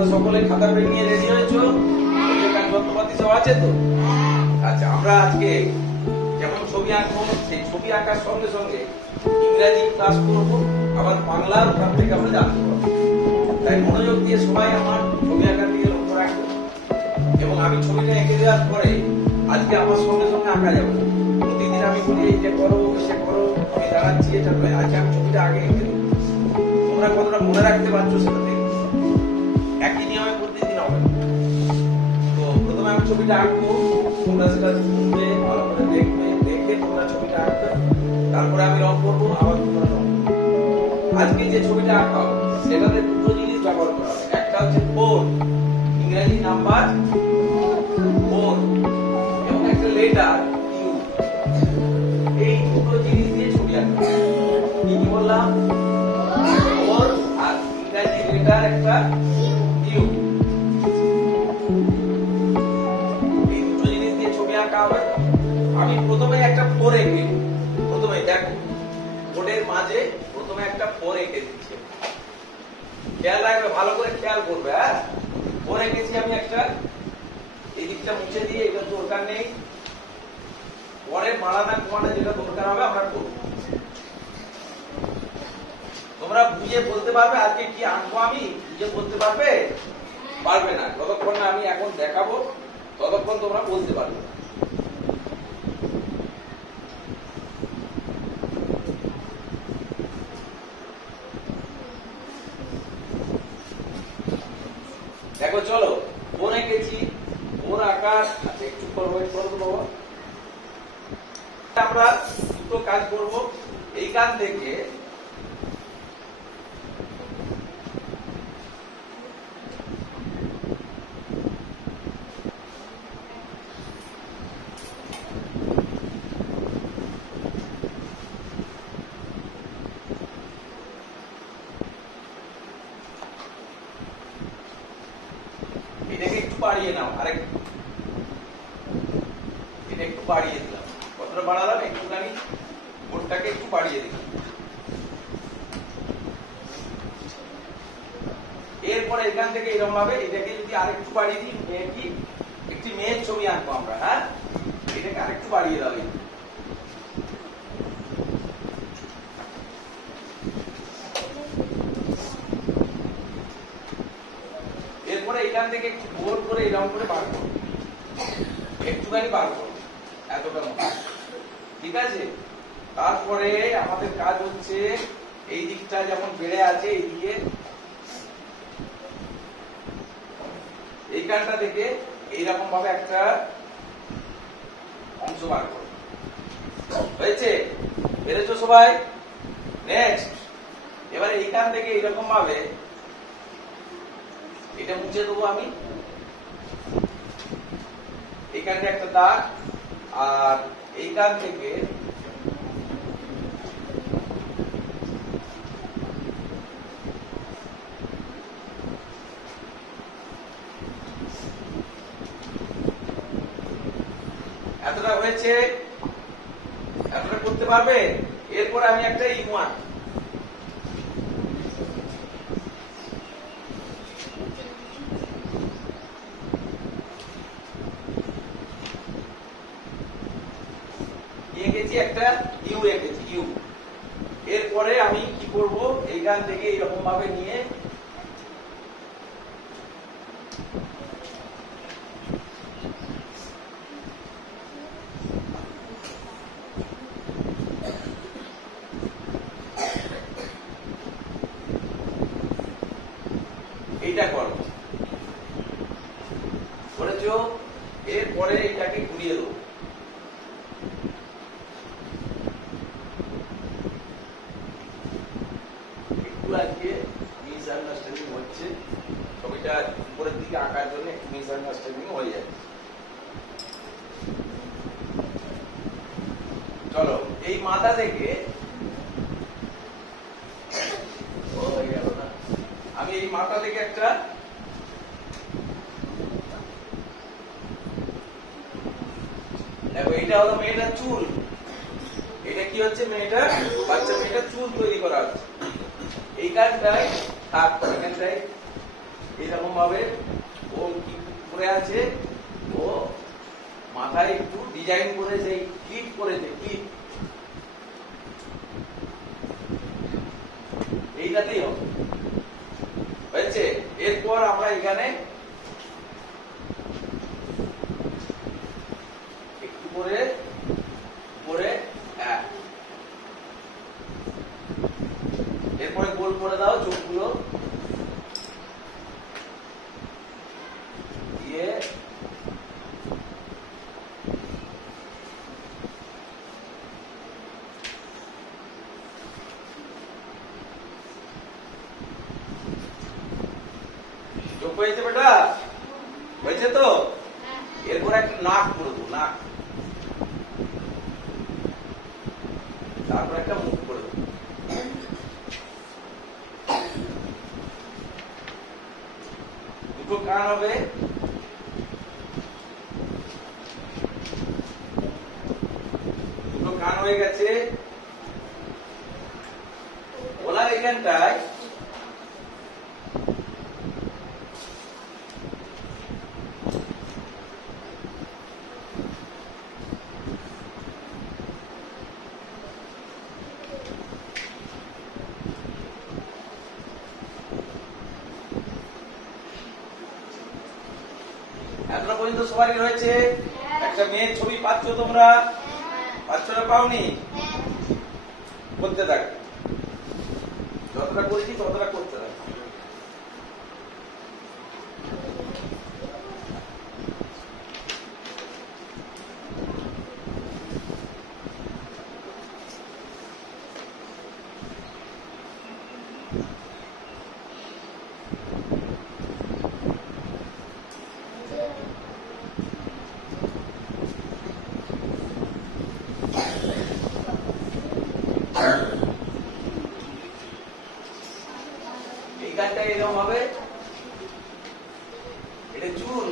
তোমরা সকলে খাতা পেন নিয়ে রেডি হয়েছো? যন্ত্রপাতি সব আছে তো? আচ্ছা, আমরা আজকে যেমন ছবি আঁকবো, সেই ছবি আঁকার সঙ্গে সঙ্গে ইংরেজি ক্লাস করবো, আবার বাংলার ওখান থেকে আমরা জানতে পারবো। তাই মনোযোগ দিয়ে সবাই আমার ছবি আঁকার দিকে লক্ষ্য রাখবে, এবং আমি ছবিটা এঁকে দেওয়ার পরে আজকে আমার সঙ্গে সঙ্গে আঁকা যাবে। প্রতিদিন আমি বলি এটা করো, সে করো, আমি দাঁড়াচ্ছি, এটা নয়, আজকে আমি ছবিটা আগে এঁকে দেবো। তোমরা কতটা মনে রাখতে পারছো সেটা দেখি, একই নিয়মে প্রতিদিন হবে। তো প্রথমে আমি ছবিটা আঁকবো, তোমরা সেটা শুনবে, ভালো করে দেখবে, দেখে তোমরা ছবিটা আঁকবে, তারপরে আমি রং করবো, আবার তোমরা রং। আজকে যে ছবিটা আঁকা হবে সেটাতে দুটো জিনিস ব্যবহার করা হবে। একটা হচ্ছে 4, ইংরেজি নাম্বার 4, এবং একটা লেটার ইউ। এই দুটো জিনিস দিয়ে ছবি আঁকতে হবে। কি বললাম? 4 আর ইংরেজি লেটার একটা ইউ। এই দুটো জিনিস দিয়ে ছবি আঁকা হবে। আমি প্রথমে একটা 4 এঁকে, প্রথমে দেখো বোর্ডের মাঝে প্রথমে একটা 4 এঁকে দিচ্ছি। খেয়াল রাখবে, ভালো করে খেয়াল করবে। হ্যাঁ, 4 এঁকেছি আমি একটা। এই দিকটা মুছে দিয়ে, এটা দরকার নেই, পরে মারানা কমানো যেটা দরকার হবে আমরা করবো। তোমরা বুঝে বলতে পারবে আজকে কি আঁকবো, আমি বুঝে বলতে পারবে? পারবে না। যতক্ষণ না আমি এখন দেখাবো ততক্ষণ তোমরা বলতে পারবে। দেখো, চলো 4 এঁকেছি, 4 আঁকার একটু করবো বাবা। আমরা দুটো কাজ করব। এইখান থেকে এটাকে একটু বাড়িয়ে নাও, আরেক এটা একটু বাড়িয়ে দিলাম। কতটা বাড়ালাম? একটুখানি বোর্ডটাকে একটু বাড়িয়ে দিলাম। এরপরে এখান থেকে এরকম ভাবে এটাকে যদি আরেকটু বাড়িয়ে দিই, একটি মেয়ের ছবি আঁকবো আমরা। হ্যাঁ, এটাকে আরেকটু বাড়িয়ে দাও। এরপরে এখান থেকে একটু গোল করে এরকম করে বার করবো, একটুখানি বার করবো, এতটা মতো। ঠিক আছে? তারপরে আমাদের কাজ হচ্ছে এই দিকটা যেমন বেড়ে আছে, এই দিকে এইখানটা থেকে এইরকম ভাবে একটা অংশ বার করবো। হয়েছে? বেড়েছো সবাই? নেক্সট, এবারে এইখান থেকে এইরকম ভাবে এটা মুছে দেবো আমি। এইখানে একটা দাগ, আর এইখান থেকে এতটা হয়েছে, এতটা করতে পারবে? এরপর আমি একটা ইউয়ান, এঁকেছি একটা ইউ, এঁকেছি ইউ। এরপরে আমি কি করব? এইখান থেকে এরকম ভাবে নিয়ে এইটা করো, করেছো? এরপরে এটাকে ঘুরিয়ে দেবো। আজকে মিসআন্ডারস্ট্যান্ডিং হচ্ছে, ছবিটা উপরের দিকে আঁকার জন্য একটু মিসআন্ডারস্ট্যান্ডিং হয়ে যাচ্ছে। চলো, এই মাথা থেকে আমি এই মাথা থেকে একটা দেখো, এটা হলো মেয়েটার চুল। এটা কি হচ্ছে? মেয়েটার, বাচ্চা মেয়েটার চুল তৈরি করা হচ্ছে। এইখানটায় থাক, এখানটায় এইরকম ভাবে ও কি করে আছে, ও মাথায় একটু ডিজাইন করে সেই ক্লিপ করেছে, ক্লিপ এইটাতেই হবে হয়েছে। এরপর আমরা এখানে একটু করে এরপরে গোল করে দাও চোখগুলো দিয়ে, চোখ হয়েছে বেটা, হয়েছে তো? এরপর একটা নাক করে দেবো, নাক, তারপর একটা মুখ করে দেবো। দুটো কান হবে, দুটো কান হয়ে গেছে। গলার এখানটায় এখনো পর্যন্ত সবারই রয়েছে। একটা মেয়ের ছবি পাচ্ছ তোমরা, পাচ্ছ না পাওনি? করতে থাক, যতটা করেছি ততটা করতে থাক। এই গানটা এরকম হবে, এটা চুল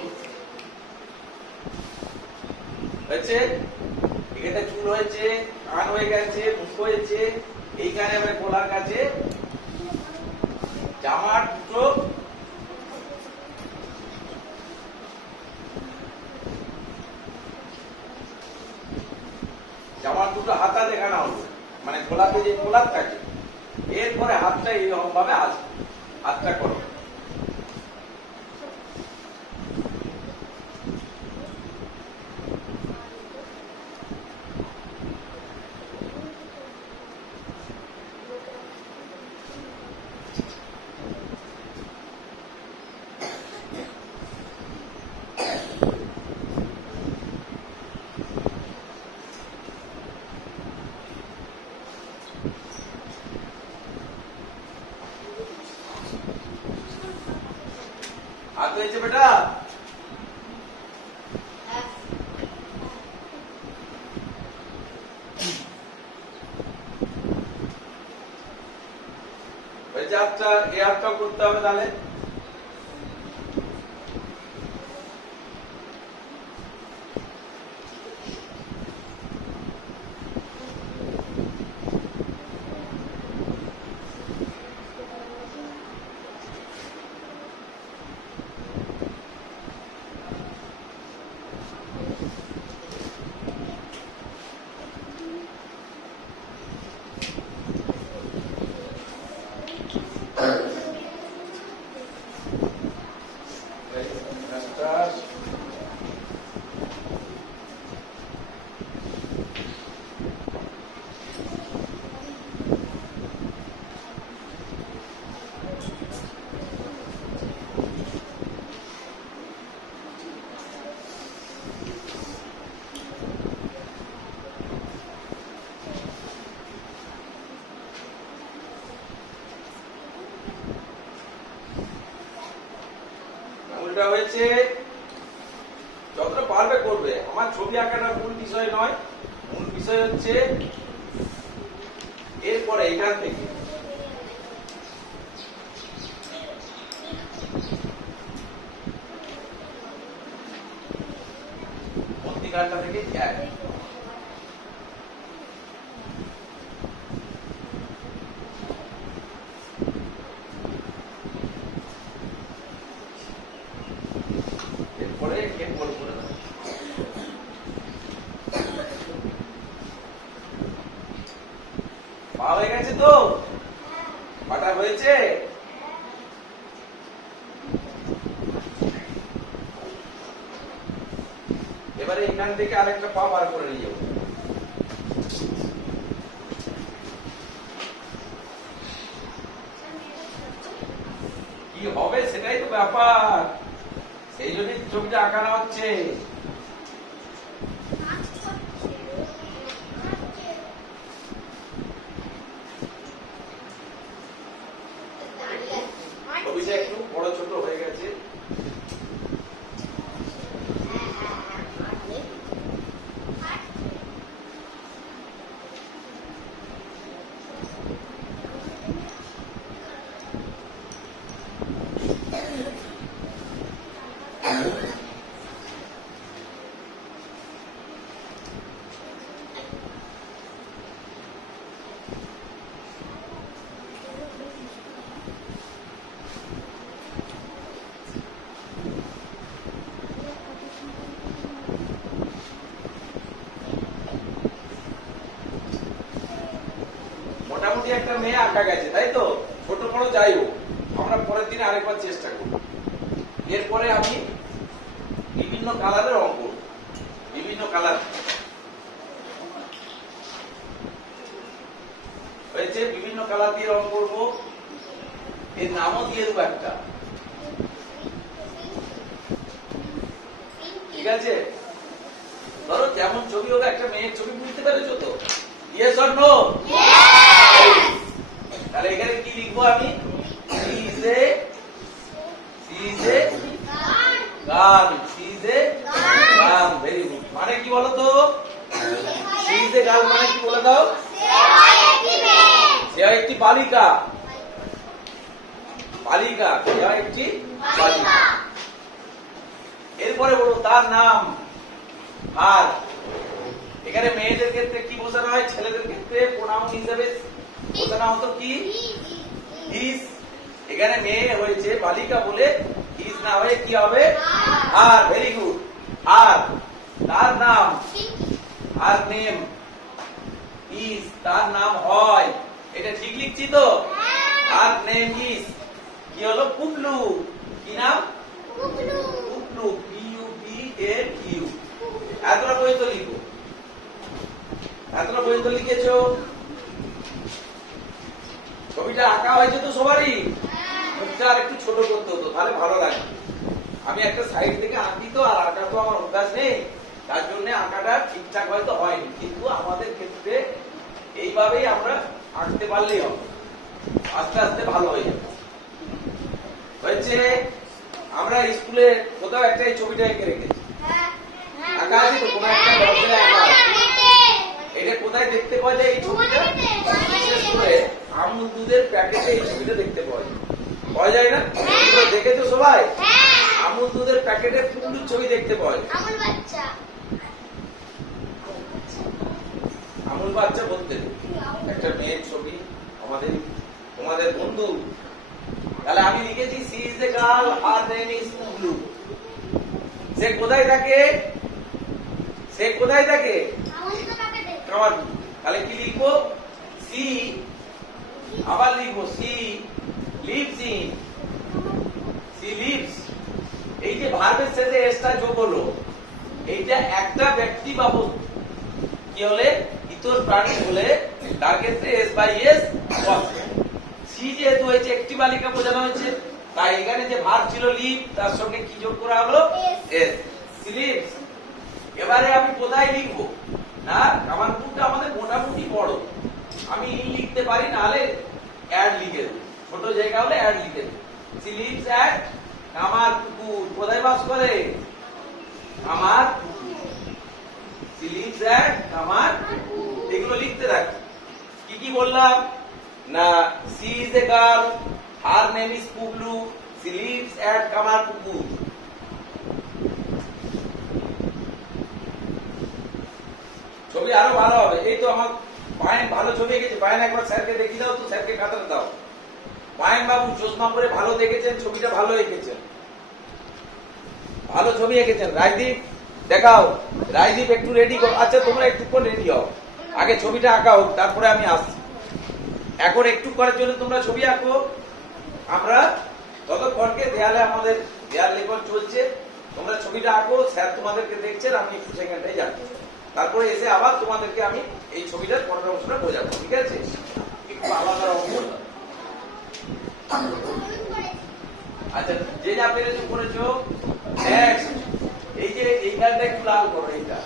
হয়েছে, এখানে চুল হয়েছে, কান হয়ে গেছে, মুখ হয়েছে। এইখানে হবে গলার কাছে জামার দুটো হাতা দেখানো হলো, মানে গোলাপে যে গোলাপ থাকে। এরপরে হাতটা এইরকম ভাবে আসবে, হাতটা করো। হাত হয়েছে বেটা, হয়েছে হাতটা, এই হাতটাও করতে হবে তাহলে। হয়েছে, যতটা পারবে করবে। আমার ছবি আঁকাটা মূল বিষয় নয়, মূল বিষয় হচ্ছে এরপরে এখান থেকে মধ্যিখানটা থেকে বড় করে দাও। পা হয়ে গেছে তো? পাটা হয়েছে? এবারে এখান থেকে আরেকটা পা বার করে নিয়ে যাবো। কি হবে সেটাই তো ব্যাপার, সেই জন্যই ছবিটা আঁকানো হচ্ছে। ছবিটা একটু বড় ছোট হয়ে গেছে। মোটামুটি একটা মেয়ে আঁকা গেছে, তাই তো? ছোট বড় যাই হোক, আমরা পরের দিনে আরেকবার চেষ্টা করব। এরপরে আমি বিভিন্ন কালারের রং করব, বিভিন্ন কালার হয়েছে, বিভিন্ন কালার দিয়ে রং করব। এর নামও দিয়ে দেবো একটা, ঠিক আছে? ধরো যেমন ছবি হোক, একটা মেয়ের ছবি বুঝতে পেরেছো তো? Yes or no? তাহলে এখানে কি লিখবো আমি? She is a girl. She is a girl. Very good. মানে কি বলো তো? She is a girl মানে কি বলে দাও? সে একটি বালিকা। বালিকা, সে একটি বালিকা। এরপরে বলো তার নাম। আর এখানে মেয়েদের ক্ষেত্রে কি বোঝানো হয়, ছেলেদের ক্ষেত্রে প্রোনাউন হিসেবে বোঝানো হতো কি? হিজ। এখানে মেয়ে হয়েছে বালিকা বলে হিজ না হয়ে কি হবে? আর। Very good. আর তার নাম, আর নেম ইজ, তার নাম হয়। এটা ঠিক লিখছি তো? আর নেম ইজ কি হলো? পুবলু। কি নাম? পুবলু। PUBLU। এতটা পর্যন্ত লিখো। এতটা পর্যন্ত লিখেছো? ছবিটা আঁকা হয়েছে তো সবারই? মুখটা আর একটু ছোট করতে হতো, তাহলে ভালো লাগে। আমি একটা সাইড থেকে আঁকি তো, আর আঁকা তো আমার অভ্যাস নেই, তার জন্য আঁকাটা ঠিকঠাক হয়তো হয়নি। কিন্তু আমাদের ক্ষেত্রে এইভাবেই আমরা আঁকতে পারলেই হবে, আস্তে আস্তে ভালো হয়ে যাবে। হয়েছে? আমরা স্কুলে কোথাও একটা এই ছবিটা এঁকে রেখেছি, আঁকা আছে তো? কোন একটা দরজায় আঁকা আছে। এটা কোথায় দেখতে পাওয়া যায় এই ছবিটা? বিশেষ করে আমুল দুধের প্যাকেটে এই ছবিটা দেখতে পাওয়া যায়। পাওয়া যায় না? দেখেছো সবাই? আমুল দুধের প্যাকেটে পুবলুর ছবি দেখতে পাওয়া যায়। আমুল বাচ্চা বলতে একটা মেয়ের ছবি, আমাদের তোমাদের বন্ধু। তাহলে আমি লিখেছি she is a girl, her name is Publu. সে কোথায় থাকে? সে কোথায় থাকে? আমার। তাহলে কি লিখবো? সি, আবার লিখবো she lives in. She lives. এই যে ভার্বের শেষে এসটা যোগ হলো, এইটা একটা ব্যক্তি বা বস্তু কি হলে ইতর প্রাণী হলে তার ক্ষেত্রে এস বাই এস বসে। সি যেহেতু হয়েছে একটি বালিকা বোঝানো হয়েছে, তাই এখানে যে ভার্ব ছিল লিভ, তার সঙ্গে কি যোগ করা হলো? এস। She lives. এবারে আমি কোথায় লিখবো? না, কামারপুরটা আমাদের মোটামুটি বড়, আমি ইন লিখতে পারি, নাহলে অ্যাড লিখে দেবো। ছোট জায়গা হলে অ্যাড লিখে দেবো। She lives at Kamarpukur. কোথায় বাস করে? Kamarpukur. She lives at Kamarpukur. এগুলো লিখতে থাকি। কি কি বললাম? না, she is a girl, her name is Publu, she lives at Kamarpukur. ছবি আরো ভালো হবে। এই তো আমার পায়েন ভালো ছবি এঁকেছে। পায়েন একবার স্যারকে দেখিয়ে দাও তো, স্যারকে খাতাটা দাও। পায়েন বাবু চশমা পরে ভালো দেখেছেন, ছবিটা ভালো এঁকেছেন। ভালো ছবি এঁকেছেন। রাজদীপ দেখাও, রাজদীপ একটু রেডি করো। আচ্ছা তোমরা একটুক্ষণ রেডি হও, আগে ছবিটা আঁকা হোক, তারপরে আমি আসছি। এখন একটু করার জন্য তোমরা ছবি আঁকো, আমরা ততক্ষণকে দেয়ালে আমাদের দেয়াল লেখন চলছে, তোমরা ছবিটা আঁকো, স্যার তোমাদেরকে দেখছেন, আমি একটু সেখানটাই যাচ্ছি, তারপরে এসে আবার তোমাদেরকে আমি এই ছবিটার পরের অংশটা বোঝাবো, ঠিক আছে? একটু আলাদা অঙ্ক। আচ্ছা যে যা পেরেছো করেছো। নেক্সট, এই যে এই গানটা একটু লাল করো, এইটা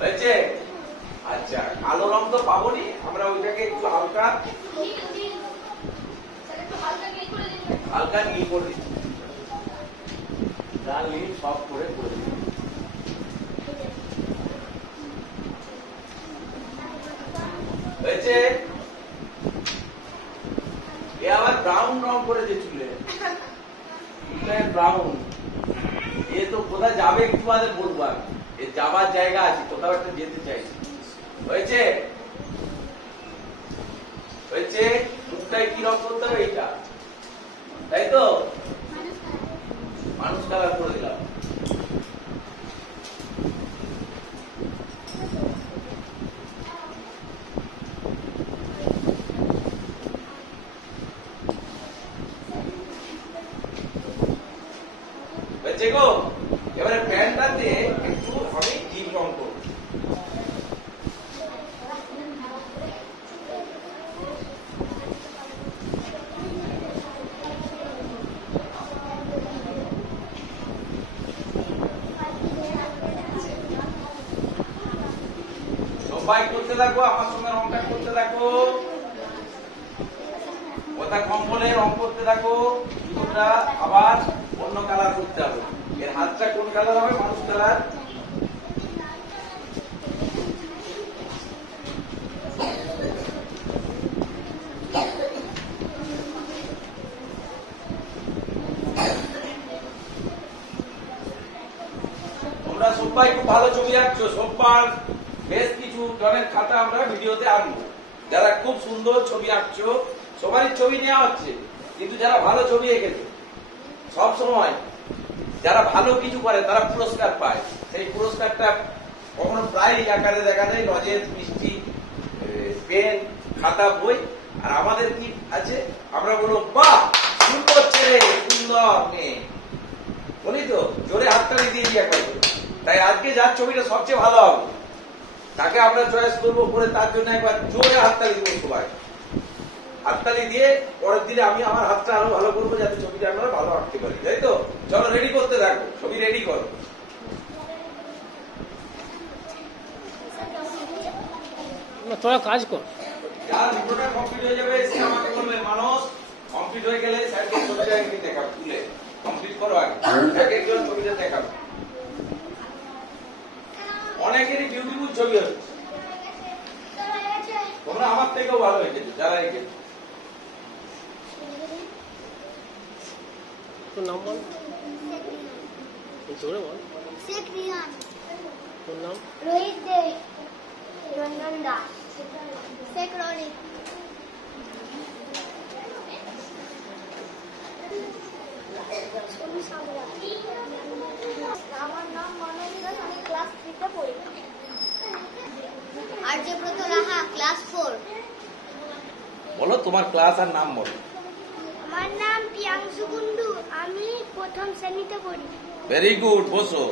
হয়েছে? আচ্ছা কালো রং তো পাবোনি আমরা, ওইটাকে একটু হালকা হালকা নীল করে দিচ্ছি, লাল নীল সব করে দিচ্ছি। হয়েছে? এ আবার ব্রাউন রং করেছে চুলে, ব্রাউন। এ তো কোথায় যাবে একটু বাদে বলবো, আমি এর যাবার জায়গা আছে, কোথাও একটা যেতে চাইছি। হয়েছে? হয়েছে? মুখটায় কি রং করতে হবে? এইটা, তাই তো? মানুষ কালার করে দিলাম। হয়েছে গো? এবারে প্যান্টটাতে একটু আমি জিপ রং করব। সবাই করতে থাকো, আমার সঙ্গে রংটা করতে থাকো, কথা কম বলে রং করতে থাকো। দুটোটা আবার অন্য কালার করতে হবে। এর হাতটা কোন কালার হবে? মানুষ কালার। তোমরা সবাই খুব ভালো ছবি আঁকছো, সবার বেশ কিছু জনের খাতা আমরা ভিডিওতে আনবো। যারা খুব সুন্দর ছবি আঁকছো সবারই ছবি নেওয়া হচ্ছে, কিন্তু যারা ভালো ছবি এঁকেছে সব সময় যারা ভালো কিছু করে তারা পুরস্কার পায়। সেই পুরস্কারটা কখনো প্রায় আকারে দেখা যায়, লজেন্স, মিষ্টি, পেন, খাতা, বই। আর আমাদের কি আছে? আমরা বলবো বাহ সুন্দর ছেলে, সুন্দর মেয়ে, বলি তো জোরে হাততালি দিয়েছি একবার। তাই আজকে যার ছবিটা সবচেয়ে ভালো হবে তাকে আমরা চয়েস করবো করে, তার জন্য একবার জোরে হাততালি দিব সবাই। হাততালি দিয়ে পরের দিনে আমি আমার হাতটা আরো ভালো করবো, যাতে ছবিটা আমরা ভালো আঁকতে পারি, তাই তো? চলো রেডি করতে থাকো, ছবি রেডি করো। তোরা কাজ কর, যার দুটোটা কমপ্লিট হয়ে যাবে সে আমাকে বলবে মানুষ কমপ্লিট হয়ে গেলে স্যারকে ছবিটা একদিন দেখাবো, তুলে কমপ্লিট করো আগে, এক একজন ছবিটা দেখাবো। অনেকেরই বিউটিফুল ছবি হচ্ছে, তোমরা আমার থেকেও ভালো এঁকেছো যারা এঁকেছো। তোর নাম বল, জোরে বল। শেখ রিহান। তোর নাম? রোহিত দে, রঞ্জন দাস, শেখ রনি। আমার নাম মনোজ দাস, আমি ক্লাস 3 তে পড়ি। আর্যব্রত রাহা, ক্লাস 4। বলো তোমার ক্লাস আর নাম বলো। আমার নাম পিয়াংশু কুন্ডু, আমি প্রথম শ্রেণীতে পড়ি। ভেরি গুড, বসো।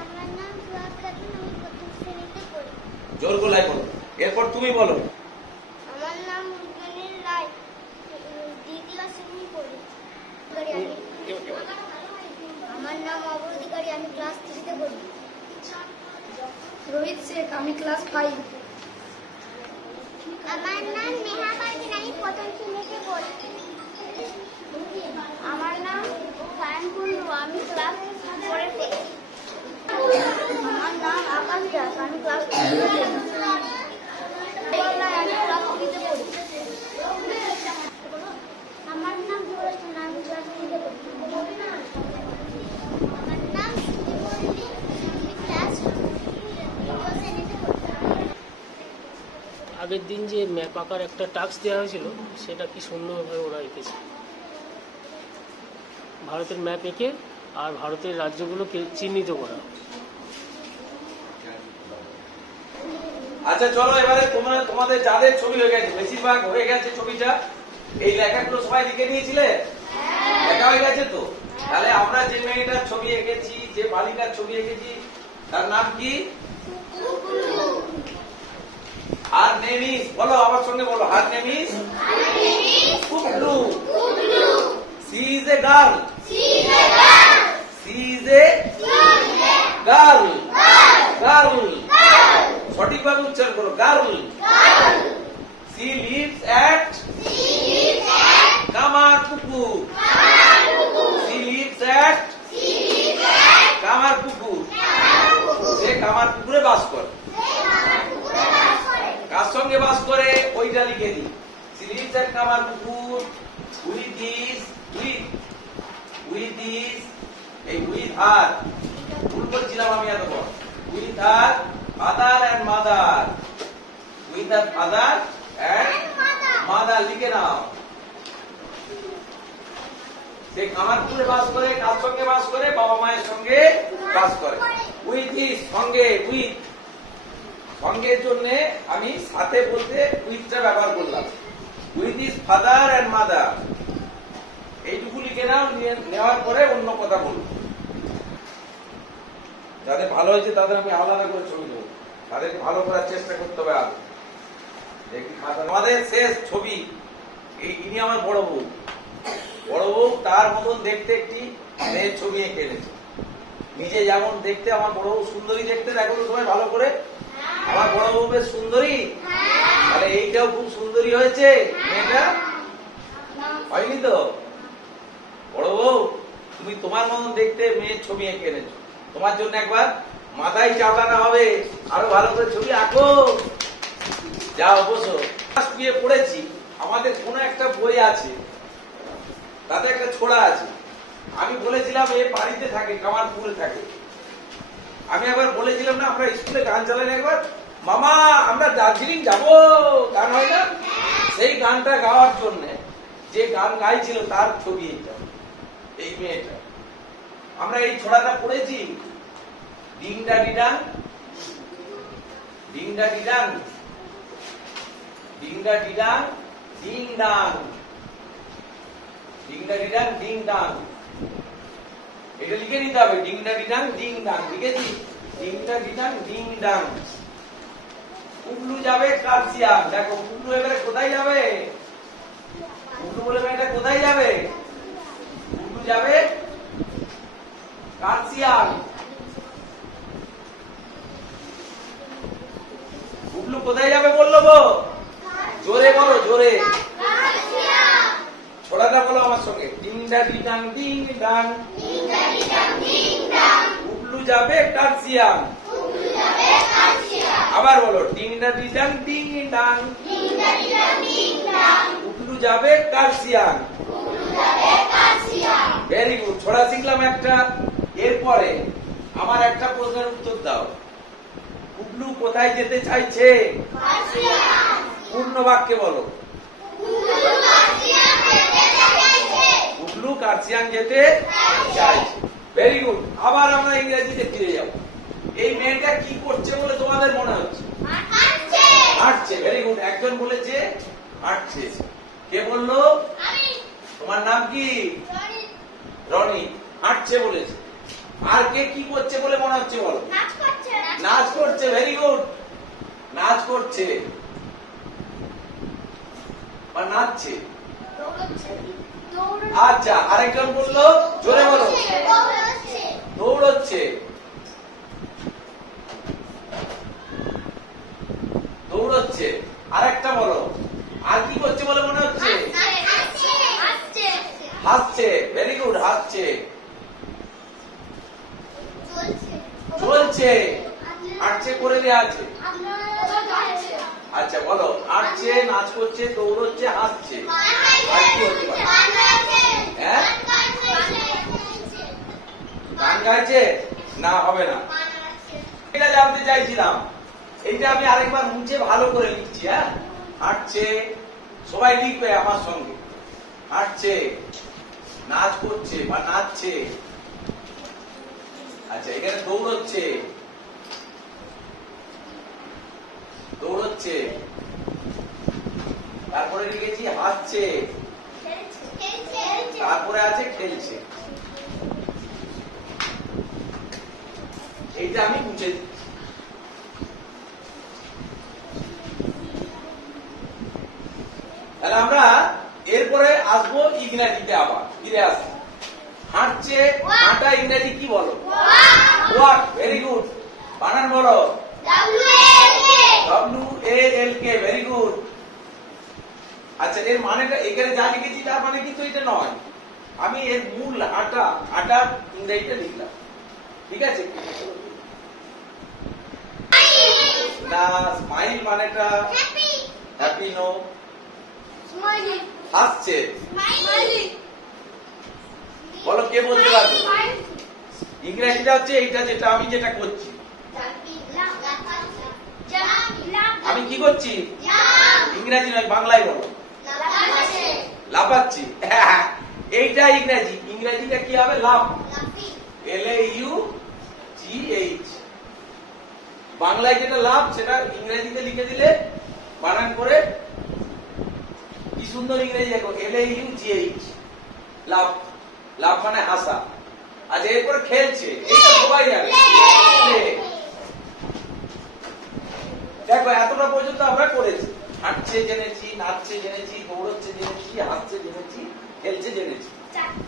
আমার নাম সুহাগ খাতুন, আমি প্রথম শ্রেণীতে পড়ি। জোর গলায় বলো, এরপর তুমি বলো। আমার নাম রুদ্রনীল রায়, দ্বিতীয় শ্রেণী পড়ি। আমার নাম অবধিকারী, আমি ক্লাস 3 তে পড়ি। রোহিত শেখ, আমি ক্লাস 5। আমার নাম নেহা পারভিন, আমি প্রথম শ্রেণীতে পড়ি। আমার নাম সায়ন কুন্ডু, আমি ক্লাস 4 এ পড়ি। আমার নাম আকাশ দাস, আমি ক্লাস 2 তে পড়ি। আমি ক্লাস 3 তে পড়ি। আমার নাম জোরচনা, আমি ক্লাস 3 তে পড়ি। আমার নাম সুজি মল্লিক, আমি ক্লাস 2 শ্রেণীতে পড়ি। আর আগের দিন যে ম্যাপ আঁকার একটা টাস্ক দেওয়া হয়েছিল সেটা কি সুন্দরভাবে ওরা এঁকেছে। ভারতের ম্যাপ এঁকে আর ভারতের রাজ্যগুলোকে চিহ্নিত করা। আচ্ছা চলো এবারে তোমাদের যাদের ছবি হয়ে গেছে, বেশিরভাগ হয়ে গেছে ছবিটা, এই লেখাগুলো সবাই লিখে নিয়েছিলে? লেখা হয়ে গেছে তো? তাহলে আমরা যে মেয়েটার ছবি এঁকেছি, যে বালিকার ছবি এঁকেছি, তার নাম কি? হার নেম ইজ, বলো আমার সঙ্গে বলো, her name is Kublu. She is a girl. She is a girl. Girl সঠিকভাবে উচ্চারণ করো, girl. She lives at Kamarpukur. She lives at Kamarpukur. সে কামারপুকুরে বাস করে। কার সঙ্গে বাস করে ওইটা লিখে দিই। She lives at Kamarpukur with his এই উইথ হার, ভুল বলছিলাম আমি এতক্ষণ, with her father and mother. With her father and mother লিখে নাও। সে কামারপুরে বাস করে, কার সঙ্গে বাস করে? বাবা মায়ের সঙ্গে বাস করে। উইথ হিজ, সঙ্গে, উইথ, সঙ্গের জন্য আমি সাথে বলতে উইথটা ব্যবহার করলাম। With his father and mother, এইটুকু লিখে নাও। নেওয়ার পরে অন্য কথা বলবো। যাদের ভালো হয়েছে তাদের আমি আলাদা করে ছবি দেবো, তাদেরকে ভালো করার চেষ্টা করতে হবে। আগে আমাদের শেষ ছবি, ইনি আমার বড় বউ। বড় বউ তার মতন দেখতে একটি মেয়ের ছবি এঁকে এনেছে। নিজে যেমন দেখতে, আমার বড় বউ সুন্দরী দেখতে, দেখো তো সবাই ভালো করে। আমার বড় বউ বেশ সুন্দরী। তাহলে এইটাও খুব সুন্দরী হয়েছে মেয়েটা, হয়নি তো? বড় বউ তুমি তোমার মতন দেখতে মেয়ের ছবি এঁকে এনেছো, তোমার জন্য একবার মাথায় চাওলানো হবে, আরো ভালো করে ছবি আঁকো। যা অবশ্য বিয়ে পড়েছি, আমাদের কোন একটা বই আছে, তাতে একটা ছোড়া আছে। আমি বলেছিলাম এ বাড়িতে থাকে, কামারপুরে থাকে। আমি একবার বলেছিলাম না, আমরা স্কুলে গান চালাই একবার, মামা আমরা দার্জিলিং যাবো, গান হয় না? সেই গানটা গাওয়ার জন্য যে গান গাইছিল তার ছবি এইটা, এই মেয়েটা। আমরা এই ছোড়াটা পড়েছি, ডিংডা ডিডাং ডিংডা ডিডাং ডিংডা ডিডাং ডিং ডাং, ডিংডা ডিডাং ডিং ডাং। এটা লিখে নিতে হবে, ডিংডা ডিডাং ডিং ডাং। লিখেছি ডিংডা ডিডাং ডিং ডাং। কুবলু যাবে কার্সিয়াং। দেখো কুবলু এবারে কোথায় যাবে? কুবলু বলে মেয়েটা কোথায় যাবে? কুবলু যাবে কার্সিয়াং। কুবলু কোথায় যাবে বললো গো? জোরে বলো, জোরে। ছোড়াটা বলো আমার সঙ্গে, ডিংডা ডিডাং ডিং ডাং। কুবলু যাবে কার্সিয়াং। আবার বলো, ডিংডা ডিডাং ডিং ডাং। কুবলু যাবে কার্সিয়াং। ভেরি গুড, ছোড়া শিখলাম একটা। এরপরে আমার একটা প্রশ্নের উত্তর দাও। কুবলু কোথায় যেতে চাইছে? পূর্ণ বাক্যে বলো। কুবলু কার্সিয়াং যেতে চাইছে। Very good. আবার আমরা ইংরেজিতে ফিরে যাব। এই মেয়েটা কি করছে বলে তোমাদের মনে হচ্ছে? হাঁটছে। Very good. একজন বলেছে হাঁটছে। কে বললো? তোমার নাম কি? রনি। হাঁটছে বলেছে। আর কে কি করছে বলে মনে হচ্ছে বলো? নাচ করছে। Very good. নাচ করছে বা নাচছে। আচ্ছা, আরেকজন বললো, জোরে বলো। দৌড়চ্ছে। দৌড়চ্ছে। আরেকটা বলো, আর কি করছে বলে মনে হচ্ছে? হাসছে। ভেরি গুড, হাসছে। চলছে। হাঁটছে করে দেওয়া আছে। আচ্ছা বলো, হাঁটছে, নাচ করছে, দৌড়চ্ছে, হাসছে, আর কি হতে পারে? হ্যাঁ, গান গাইছে? না, হবে না। এটা জানতে চাইছিলাম। এইটা আমি আরেকবার মুছে ভালো করে লিখছি। হ্যাঁ, হাঁটছে, সবাই লিখবে আমার সঙ্গে। হাঁটছে, নাচ করছে বা নাচছে। আচ্ছা, এখানে দৌড়চ্ছে, দৌড়চ্ছে। তারপরে লিখেছি হাসছে, তারপরে আছে খেলছে। এইটা আমি মুছে দিচ্ছি। তাহলে আমরা এরপরে আসবো ইংরেজিতে, আবার ফিরে আসবো। হাঁটছে, হাঁটা ইংরেজি কি বলো? ওয়াক। ভেরি গুড, বানান বলো। WALK, very good. আচ্ছা, এর মানেটা এখানে যা লিখেছি তার মানে কিন্তু এটা নয়। আমি এর মূল হাঁটা, হাঁটা ইংরেজিটা লিখলাম। ঠিক আছে? না, স্মাইল মানেটা হ্যাপি, নো। হাসছে বলো, কে বলতে পারবে? ইংরেজিটা হচ্ছে এইটা, যেটা আমি যেটা করছি। আমি কি করছি? ইংরেজি নয়, বাংলায় বলো। লাফাচ্ছি। এইটা ইংরেজি। ইংরেজিটা কি হবে? লাভ। LAUGH। বাংলায় যেটা লাভ, সেটা ইংরেজিতে লিখে দিলে বানান করে কি সুন্দর ইংরেজি দেখো, LAUGH, লাভ। লাভ মানে হাসা। আচ্ছা, এরপরে খেলছে, এইটা সবাই জানে। দেখো, এতটা পর্যন্ত আমরা করেছি। হাঁটছে জেনেছি, নাচছে জেনেছি, দৌড়চ্ছে জেনেছি, হাসছে জেনেছি, খেলছে জেনেছি।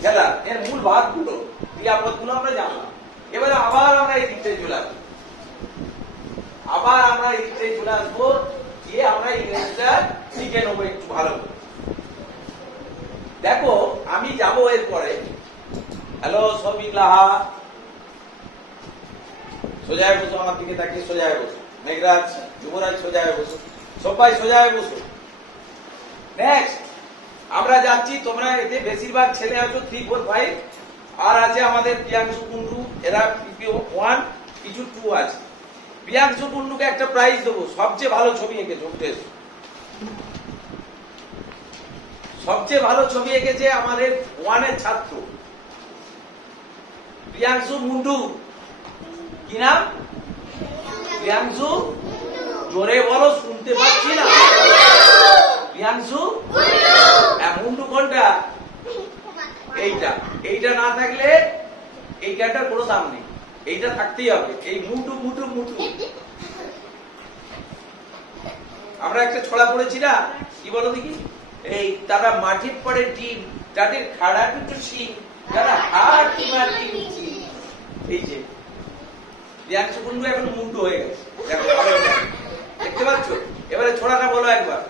খেলা এর মূল ভাগগুলো, ক্রিয়াপদগুলো আমরা জানলাম। এবারে আবার আমরা এই দিকতে চলে আসবো। আবার আমরা এই দিকতে চলে আসবো, গিয়ে আমরা ইংরেজিটা লিখে নেবো একটু ভালো করে। দেখো, আমি যাবো এরপরে। হ্যালো সবিল্লাহা, সোজায় বসো, আমার দিকে তাকিয়ে সোজায় বসো। মেঘরাজ, যুবরাজ, সোজায় বসো। সবাই সোজায় বসো। নেক্সট আমরা যাচ্ছি। তোমরা এতে বেশিরভাগ ছেলে আছো 3, 4, 5, আর আছে আমাদের প্রিয়াংশু কুন্ডু, এরা 1, কিছু 2 আছে। প্রিয়াংশু কুন্ডুকে একটা প্রাইজ দেবো, সবচেয়ে ভালো ছবি এঁকেছে। উঠে সবচেয়ে ভালো ছবি এঁকেছে আমাদের 1 এর ছাত্র প্রিয়াংশু মুন্ডু। কি নাম? প্রিয়াংশু। জোরে বলো, শুনতে পাচ্ছি না। প্রিয়াংশু মুন্ডু কোনটা? এইটা। এইটা না থাকলে এইটার কোনো দাম নেই, এইটা থাকতেই হবে। এই মুন্ডু মুটু মুটু। আমরা একটা ছড়া পড়েছি না, কি বলো দেখি? এই তারা মাটির পরে ডিম, তাদের খাড়া দুটো শিং, তারা হাঁটি মাটি। এই যে প্রিয়াংশু কুন্ডু এখন মুন্ডু হয়ে গেছে, দেখতে পাচ্ছ? এবারে ছড়াটা বলো একবার।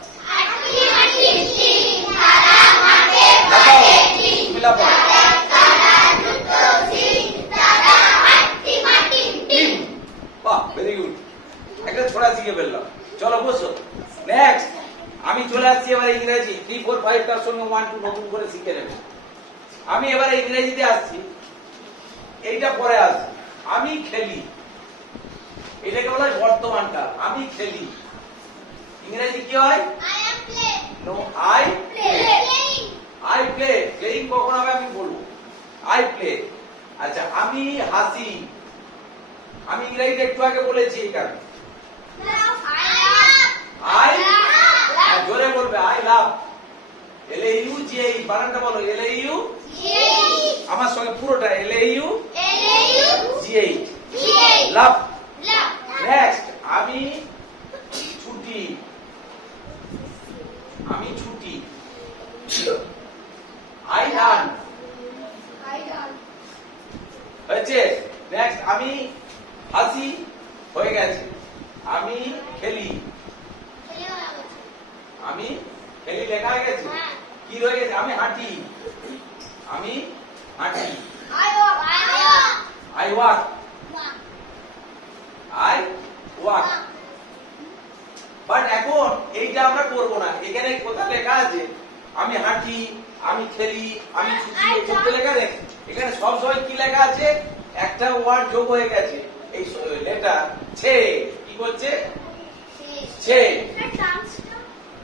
ভেরি গুড, একটা ছড়া শিখে ফেললাম। চলো বসো। নেক্সট আমি চলে আসছি এবার ইংরেজি। 3, 4, 5 তার সঙ্গে 1, 2 নতুন করে শিখে নেবে। আমি এবারে ইংরেজিতে আসছি, এইটা পরে আসছি। আমি খেলি, এটাকে বলা হয় বর্তমানটা। আমি খেলি ইংরেজি কি হয়? No, I play. I play. Playing কখন হবে আমি বলবো। I play. আচ্ছা, আমি হাসি, আমি ইংরেজিতে একটু আগে বলেছি এখানে। আই, জোরে বলবে, আই লাভ। LAUGH, বানানটা বলো। LAUGH, আমার সঙ্গে পুরোটা। LAUGH, লাভ। নেক্সট আমি ছুটি, আমি ছুটি। আই রান হচ্ছে। নেক্সট আমি হাসি হয়ে গেছে। আমি খেলি, আমি খেলি লেখা হয়ে গেছে। কি রয়ে গেছে? আমি হাঁটি, আমি হাঁটি। I walk, I walk. But এখন এইটা আমরা করবো না। এখানে কোথায় লেখা আছে আমি হাঁটি, আমি খেলি, আমি ছুটি, করতে লেখা নেই। এখানে সব সময় কি লেখা আছে? একটা ওয়ার্ড যোগ হয়ে গেছে, এই লেটার ছে। কি করছে? সে,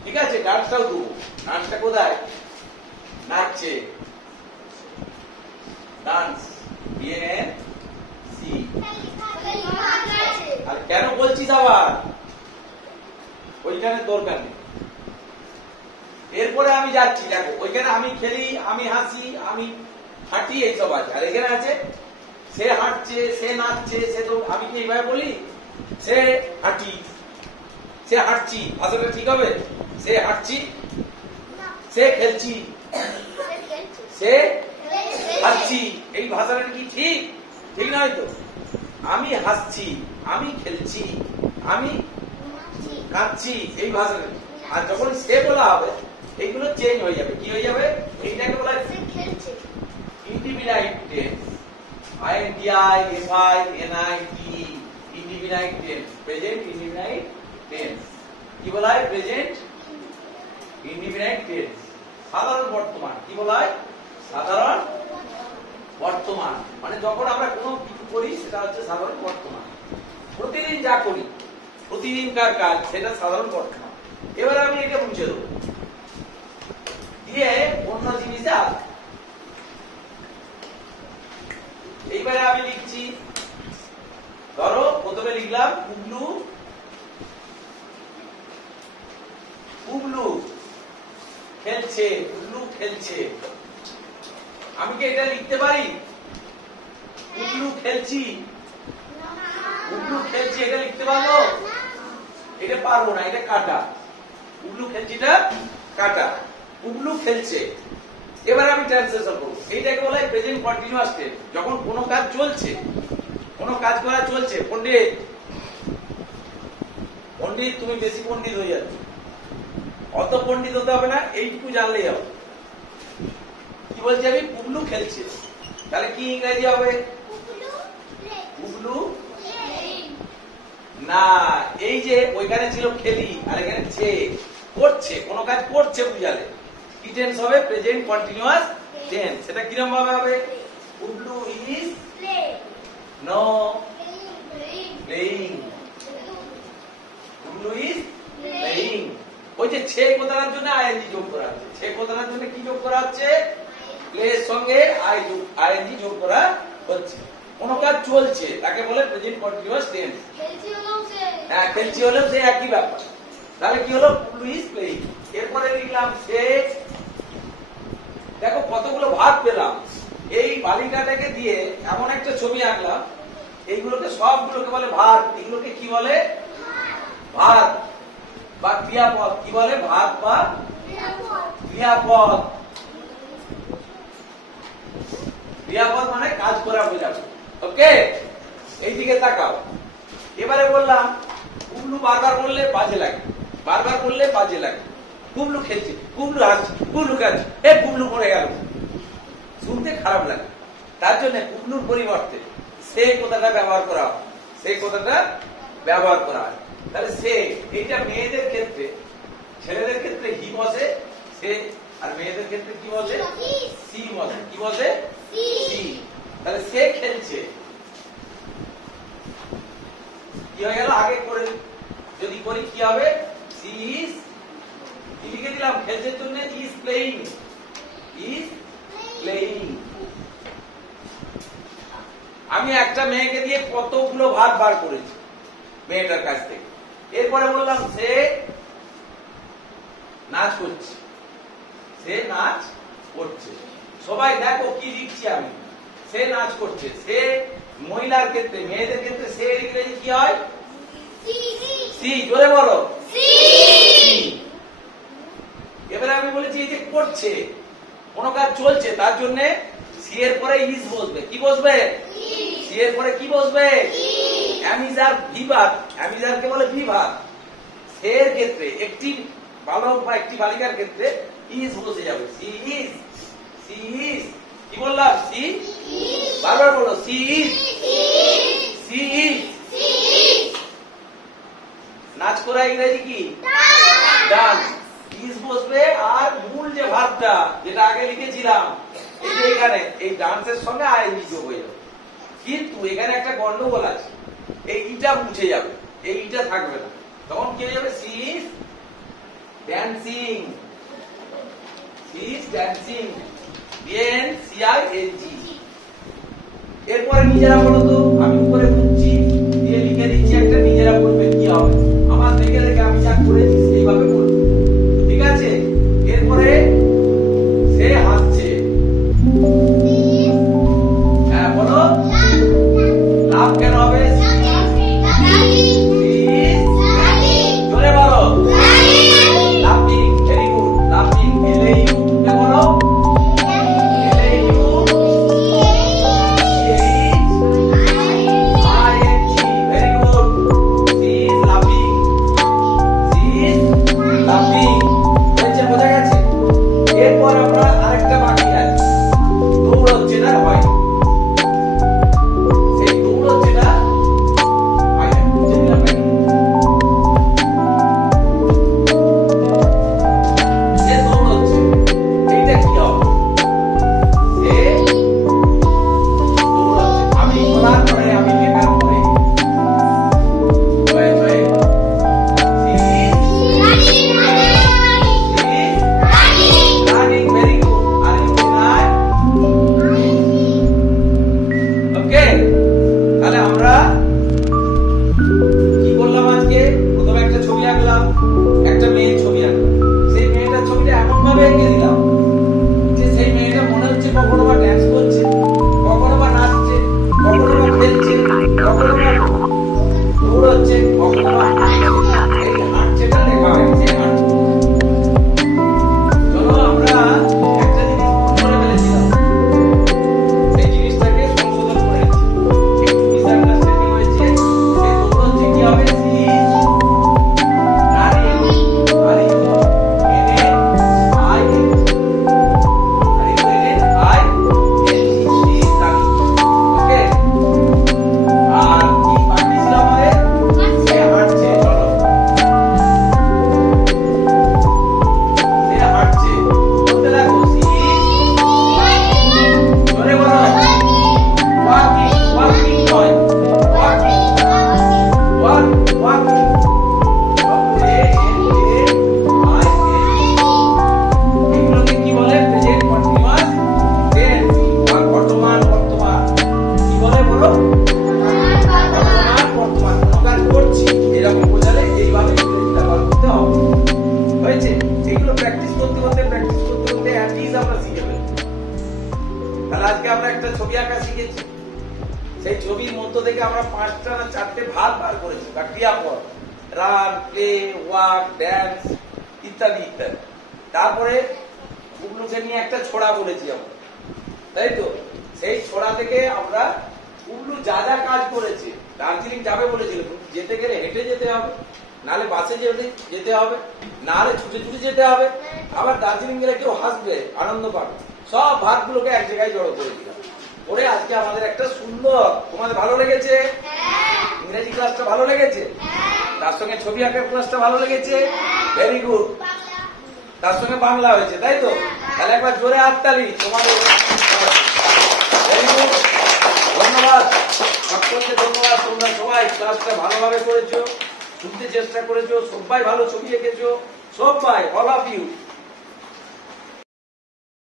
ঠিক আছে, ডান্সটাও দেবো। ডান্সটা কোথায়? নাচছে, ডান্স, সি। আর কেন বলছিস আবার? ওইখানে দরকার নেই। এরপরে আমি যাচ্ছি, দেখো ওইখানে আমি খেলি, আমি হাসি, আমি হাঁটি, এইসব আছে। আর এখানে আছে সে হাঁটছে, সে নাচছে, সে তো আমি কি এইভাবে বলি? সে হাঁটি, সে হাঁটছি, ভাষাটা ঠিক হবে? সে হাঁটছি, সে খেলছি, সে হাসছি, এই ভাষাটা কি ঠিক? ঠিক নয় তো? আমি হাসছি, আমি খেলছি, আমি কাঁদছি, এই ভাষাটা। আর যখন সে বলা হবে এইগুলো চেঞ্জ হয়ে যাবে। কি হয়ে যাবে? এইটাকে বলা হয় indefinite tense. INDI, FI, NIT, indefinite tense, present indefinite tense. কি বলা হয়? প্রেজেন্ট ইনডিফিনাইট টেন্স, সাধারণ বর্তমান। কি বলা হয়? সাধারণ বর্তমান। মানে যখন আমরা কোনো কিছু করি সেটা হচ্ছে সাধারণ বর্তমান। প্রতিদিন যা করি, প্রতিদিনকার কাজ, সেটা সাধারণ বর্তমান। এবারে আমি এটা বুঝে দেবো দিয়ে অন্য জিনিসে আসবো। এইবারে আমি লিখছি, ধরো প্রথমে লিখলাম কুবলু, কুবলু খেলছে, কুবলু খেলছে। আমি কি এটা লিখতে পারি? কুবলু খেলছি, কুবলু খেলছি, এটা লিখতে পারবো? এটা পারবো না, এটা কাটা। কুবলু খেলছিটা কাটা, কুবলু খেলছে। এবার আমি ট্রান্সলেশন করবো। এইটাকে বলা হয় প্রেজেন্ট কন্টিনিউয়াস টেন্স। যখন কোনো কাজ চলছে, কোনো কাজ করা চলছে। পণ্ডিত, পণ্ডিত তুমি বেশি পণ্ডিত হয়ে যাচ্ছ। অত পণ্ডিত হতে হবে না, এইটুকু জানলেই হবে। কি বলছি আমি? কুবলু খেলছে, তাহলে কি ইংরেজি হবে? কুবলু না, এই যে ওইখানে ছিল খেলি, আর এখানে ছে, করছে, কোন কাজ করছে বুঝালে কি টেন্স হবে? Present continuous tense. সেটা কিরকম ভাবে হবে? Kublu is no playing, Kublu is playing. ওই যে ছে কথাটার জন্য আইএনজি যোগ করা হচ্ছে। ছে কথাটার জন্য কি যোগ করা হচ্ছে? প্লের সঙ্গে আইএনজি যোগ করা হচ্ছে। কোন কাজ চলছে তাকে বলে প্রেজেন্ট কন্টিনিউয়াস টেন্স। হ্যাঁ, খেলছি হলেও সে একই ব্যাপার। তাহলে কি হলো? কুবলু ইজ প্লেইং। এরপরে লিখলাম সে। দেখো কতগুলো ভাগ পেলাম। এই বালিকাটাকে দিয়ে এমন একটা ছবি আঁকলাম, এইগুলোকে সবগুলোকে বলে ভাগ। এগুলোকে কি বলে? ভাগ বা ক্রিয়াপদ। কি বলে? ভাগ বা ক্রিয়াপদ। ক্রিয়াপদ মানে কাজ করা বোঝাবে। ওকে, এইদিকে তাকাও। এবারে বললাম কুবলু বারবার বললে বাজে লাগে, বারবার বললে বাজে লাগে। কুবলু খেলছে, কুবলু হাসছে, কুবলু কাঁদছে, এ কুবলু পড়ে গেল, শুনতে খারাপ লাগে। তার জন্য কুবলুর পরিবর্তে সে কথাটা ব্যবহার করা হয়। সে কথাটা ব্যবহার করা হয়। তাহলে সে, এইটা মেয়েদের ক্ষেত্রে, ছেলেদের ক্ষেত্রে হি বসে সে, আর মেয়েদের ক্ষেত্রে কি বসে? সি বসে। কি বসে? সি। তাহলে সে খেলছে, কি হয়ে গেল? আগে করে যদি করি কি হবে? সি ইজ, লিখে দিলাম খেলছের জন্য ইজ প্লেইং, ইজ প্লেইং। আমি একটা মেয়েকে দিয়ে কতগুলো ভাগ বার করেছি মেয়েটার কাছ থেকে। এরপরে বললাম সে নাচ করছে, সে নাচ করছে। সবাই দেখো কি লিখছি আমি? সে নাচ করছে। সে মহিলার ক্ষেত্রে, মেয়েদের ক্ষেত্রে সে ইংরেজি কি হয়? সি। জোরে বলো, সি। এবারে আমি বলেছি এই যে করছে, কোন কাজ চলছে, তার জন্য সি এর পরে ইজ বসবে। কি বসবে? সি এর পরে কি বসবে? অ্যামিজার ভিভার। অ্যামিজারকে বলে ভিভার। সে এর ক্ষেত্রে, একটি বালক বা একটি বালিকার ক্ষেত্রে ইজ বসে যাবে। She is, she is. কি বললাম? সি। বারবার বলো, সি ইজ, সি ইজ। নাচ করা ইংরেজি কি? ডান্স। ইজ বসবে, আর মূল যে ভাবটা যেটা আগে লিখেছিলাম এই যে এখানে, এই ডান্সের সঙ্গে আইএনজি যোগ হয়ে যাবে। কিন্তু এখানে একটা গন্ডগোল আছে, এই ইটা মুছে যাবে, এই ইটা থাকবে না। তখন কি হয়ে যাবে? She is dancing. She is dancing. DANCING। এরপরে নিজেরা বলো তো, আমি উপরে বুঝছি দিয়ে লিখে দিচ্ছি একটা, নিজেরা বলবে কি হবে। আমার দেখে দেখে আমি যা করেছি সেইভাবে বলবো, ঠিক আছে? এরপরে সে হাসছে। হ্যাঁ বলো, লাভ কেন হবে? জোরে বলো, লাফিং। ভেরি গুড, লাফিং। LAU বলো, আজকে আমরা একটা ছবি আঁকা শিখেছি। সেই ছবির মধ্য থেকে আমরা 5টা না 4টে ভাগ বার করেছি বা ক্রিয়াপদ, রান, প্লে, ওয়াক, ড্যান্স ইত্যাদি ইত্যাদি। তারপরে উগলুকে নিয়ে একটা ছড়া বলেছি আমরা, তাই তো? সেই ছড়া থেকে আমরা উগলু যা যা কাজ করেছে, দার্জিলিং যাবে বলেছিল, যেতে গেলে হেঁটে যেতে হবে, নাহলে বাসে যেতে হবে, নাহলে ছুটে ছুটে যেতে হবে, আবার দার্জিলিং গেলে কেউ হাসবে, আনন্দ পাবে। সব ভাগগুলোকে এক জায়গায় জড়ো করে দিলাম, করে আজকে আমাদের একটা সুন্দর, তোমাদের ভালো লেগেছে? ইংরেজি ক্লাসটা ভালো লেগেছে? তার সঙ্গে ছবি আঁকার ক্লাসটা ভালো লেগেছে? Very good. তার সঙ্গে বাংলা হয়েছে, তাই তো? তাহলে একবার জোরে হাততালি তোমাদের। ভেরি গুড, ধন্যবাদ সকলকে, ধন্যবাদ। তোমরা সবাই ক্লাসটা ভালোভাবে করেছো, শুনতে চেষ্টা করেছো, সবাই ভালো ছবি এঁকেছো, সবাই, অল অফ ইউ।